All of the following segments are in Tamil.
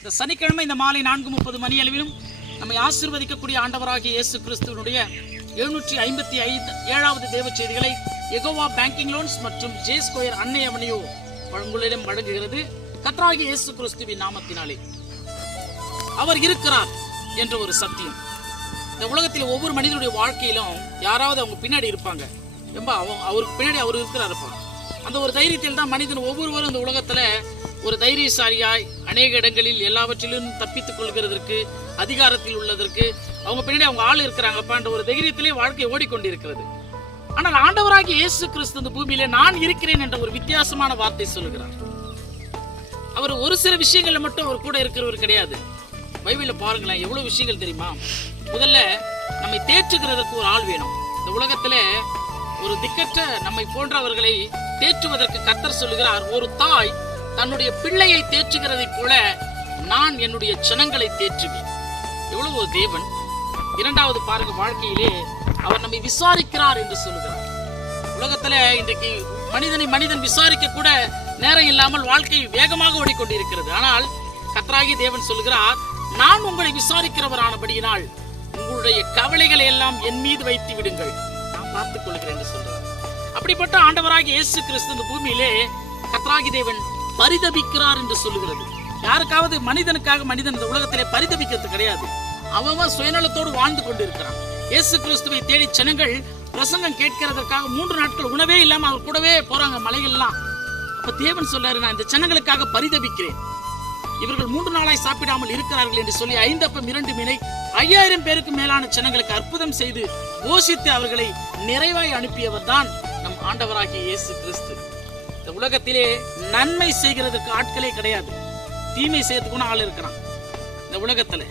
இந்த சனிக்கிழமை இந்த மாலை 4:30 மணி அளவிலும் நம்மை ஆசீர்வதிக்கக்கூடிய ஆண்டவராகிய இயேசு கிறிஸ்துவனுடைய 757வது தேவ செய்திகளை யெகோவா பேங்கிங் லோன்ஸ் மற்றும் ஜே ஸ்கொயர் அன்னை அவனியோ உங்களிடம் வழங்குகிறது. கர்த்தராகிய இயேசு கிறிஸ்துவின் நாமத்தினாலே. அவர் இருக்கிறார் என்ற ஒரு சத்தியம். இந்த உலகத்தில் ஒவ்வொரு மனிதனுடைய வாழ்க்கையிலும் யாராவது அவங்க பின்னாடி இருப்பாங்க. அவருக்கு பின்னாடி அவர் இருக்கிறாருப்பா. அந்த ஒரு தைரியத்தில் தான் மனிதன் ஒவ்வொருவரும் இந்த உலகத்துல ஒரு தைரியசாலியாய் அநேக இடங்களில் எல்லாவற்றிலும் தப்பித்துக் கொள்கிறதற்கு, அதிகாரத்தில் உள்ளதற்கு அவங்க பின்னாடி அவங்க ஆள் இருக்கிறாங்கப்பான்ற ஒரு தைரியத்திலே வாழ்க்கை ஓடிக்கொண்டிருக்கிறது. ஆனால் ஆண்டவராகிய இயேசு கிறிஸ்து இந்த பூமியிலே நான் இருக்கிறேன் என்ற ஒரு வித்தியாசமான வார்த்தை சொல்லுகிறார். அவர் ஒரு சில விஷயங்கள்ல மட்டும் அவர் கூட இருக்கிறவர் கிடையாது. பைபிள்ல பாருங்களேன், எவ்வளவு விஷயங்கள் தெரியுமா. முதல்ல நம்மை தேற்றுகிறதற்கு ஒரு ஆள் வேணும். இந்த உலகத்துல ஒரு திக்கற்ற நம்மை போன்றவர்களை தேற்றுவதற்கு கர்த்தர் சொல்லுகிறார், ஒரு தாய் தன்னுடைய பிள்ளையை தேற்றுகிறதை போல நான் என்னுடைய ஜனங்களை தேற்றுவேன். எவ்வளவு ஒரு தேவன். இரண்டாவது பாருங்க, வாழ்க்கையிலே அவர் நம்மை விசாரிக்கிறார் என்று சொல்லுகிறார். உலகத்துல இன்றைக்கு மனிதன் விசாரிக்க கூட நேரம் இல்லாமல் வாழ்க்கை வேகமாக ஓடிக்கொண்டிருக்கிறது. ஆனால் கர்த்தராகிய தேவன் சொல்லுகிறார், நான் உங்களை விசாரிக்கிறவரானபடியினால் உங்களுடைய கவலைகளை எல்லாம் என் மீது வைத்து விடுங்கள், நான் பார்த்துக் கொள்கிறேன் என்று சொல்றார். அப்படிப்பட்ட ஆண்டவராகிய இயேசு கிறிஸ்து இந்த பூமியிலே கர்த்தராகிய தேவன் பரிதபிக்கிறார் என்று சொல்லுகிறது. யாருக்காவது மனிதனுக்காக மனிதன் இந்த உலகத்திலே பரிதபிக்கிறது கிடையாது. அவன் சுயநலத்தோடு வாழ்ந்து கொண்டிருக்கிறான். இயேசு கிறிஸ்துவை தேடி ஜனங்கள் பிரசங்கம் கேட்கிறதற்காக 3 நாட்கள் உணவே இல்லாம அவர் கூடவே போறாங்க மலைகள்லாம். அப்ப தேவன் சொல்றாரு, நான் இந்த ஜனங்களுக்காக பரிதபிக்கிறேன். இவர்கள் 3 நாளாய் சாப்பிடாமல் இருக்கிறார்கள் என்று சொல்லி 5 அப்பம் 2 மீனை 5000 பேருக்கு மேலான ஜனங்களுக்கு அற்புதம் செய்து போஷித்து அவர்களை நிறைவாய் அனுப்பியவர் தான் நம் ஆண்டவராகிய இயேசு கிறிஸ்து. இந்த உலகத்திலே நன்மை செய்கிறதுக்கு ஆட்களே கிடையாது, தீமை செய்யறதுக்கு ஆள் இருக்கிறான் இந்த உலகத்துல.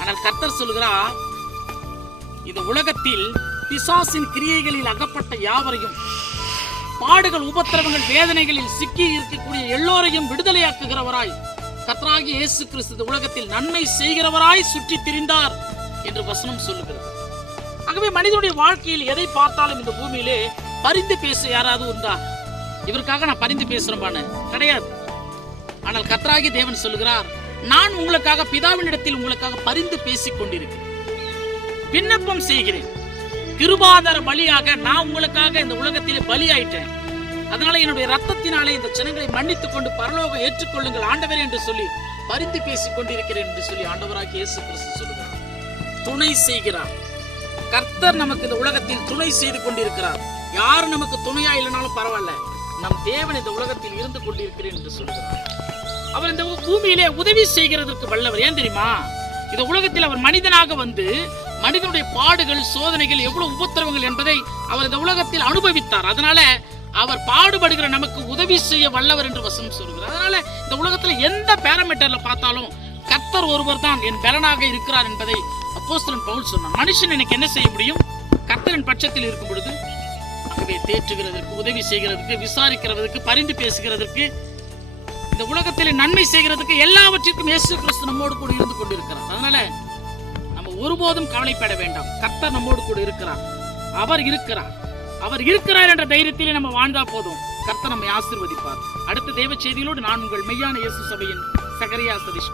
ஆனால் கர்த்தர் சொல்கிறார், இந்த உலகத்தில் பிசாசின் கிரியைகளில் அகப்பட்ட யாவரையும், பாடுகள், உபத்திரவங்கள், வேதனைகளில் சிக்கி இருக்கக்கூடிய எல்லோரையும் விடுதலையாக்குகிறவராய் கர்த்தராகிய இயேசு கிறிஸ்து இந்த உலகத்தில் நன்மை செய்கிறவராய் சுற்றி திரிந்தார் என்று வசனம் சொல்லுகிறது. ஆகவே மனிதனுடைய வாழ்க்கையில் எதை பார்த்தாலும் இந்த பூமியிலே பரிந்து பேச யாராவது உண்டா? இவருக்காக நான் பரிந்து பேசுறேன் கிடையாது. ஆனால் கர்த்தராகிய தேவன் சொல்லுகிறார், நான் உங்களுக்காக பிதாவினிடத்தில் உங்களுக்காக பரிந்து பேசிக் கொண்டிருக்கிறேன், விண்ணப்பம் செய்கிறேன். கிருபாதார பலியாக நான் உங்களுக்காக இந்த உலகத்திலே பலியாயிட்டேன். அதனால என்னுடைய ரத்தத்தினாலே இந்த ஜனங்களை மன்னித்துக் கொண்டு பரலோகம் ஏற்றுக்கொள்ளுங்கள் ஆண்டவரே என்று சொல்லி பரிந்து பேசிக் கொண்டிருக்கிறேன் என்று சொல்லி ஆண்டவராகிய இயேசு கிறிஸ்து சொல்லுகிறார். துணை செய்கிறார். கர்த்தர் நமக்கு இந்த உலகத்தில் துணை செய்து கொண்டிருக்கிறார். யாரும் நமக்கு துணையா இல்லைனாலும் பரவாயில்ல, நம் தேவன் இந்த உலகத்தில் இருந்து கொண்டிருக்கிறேன் என்று சொல்கிறார். அவர் இந்த பூமியிலே உதவி செய்கிறதற்கு வல்லவர். ஏன் தெரியுமா? இந்த உலகத்தில் அவர் மனிதனாக வந்து மனிதனுடைய பாடுகள், சோதனைகள், எவ்வளவு உபத்திரவங்கள் என்பதை அவர் இந்த உலகத்தில் அனுபவித்தார். அதனால அவர் பாடுபடுகிற நமக்கு உதவி செய்ய வல்லவர் என்று வசனம் சொல்கிறார். அதனால இந்த உலகத்துல எந்த பேராமீட்டர்ல பார்த்தாலும் கர்த்தர் ஒருவர் தான் என் பலனாக இருக்கிறார் என்பதை அப்போஸ்தலன் பவுல் சொன்னார். மனுஷன் எனக்கு என்ன செய்ய முடியும்? கர்த்தரின் பட்சத்தில் இருக்கும் பொழுது. ஆகவே தேற்றுகிறதற்கு, உதவி செய்கிறதுக்கு, விசாரிக்கிறதுக்கு, பரிந்து பேசுகிறதற்கு, இந்த உலகத்தில் நன்மை செய்கிறதுக்கு எல்லாவற்றிற்கும் இயேசு கிறிஸ்து நம்மோடு கூட இருந்து கொண்டிருக்கிறார். அதனால நம்ம ஒருபோதும் கவலைப்பட வேண்டாம். கர்த்தர் நம்மோடு கூட இருக்கிறார். அவர் இருக்கிறார் என்ற தைரியத்திலே நம்ம வாழ்ந்தா போதும். கர்த்தர் நம்மை ஆசீர்வதிப்பார். அடுத்த தேவ செய்திகளோடு நான் உங்கள் மெய்யான இயேசு சபையின் சகரியா சதீஷ்.